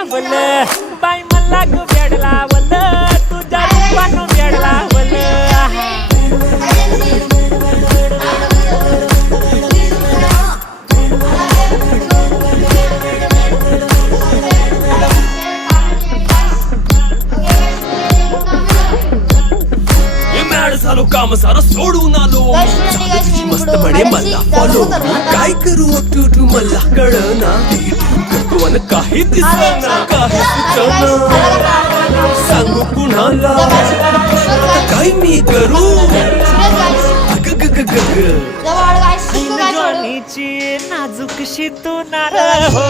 लावल बाई मला तू वेड लावल तुझ्या रूपानं वेड लावल झालो काम सारं सोडून आलो तुझी मस्त म्हणे मला फॉलो काय करू तू मला कळना करतो अन काही दिसना काही सुचना सांगू कुणाला काय मी करू जवानीची नाजूकशी तू नार हो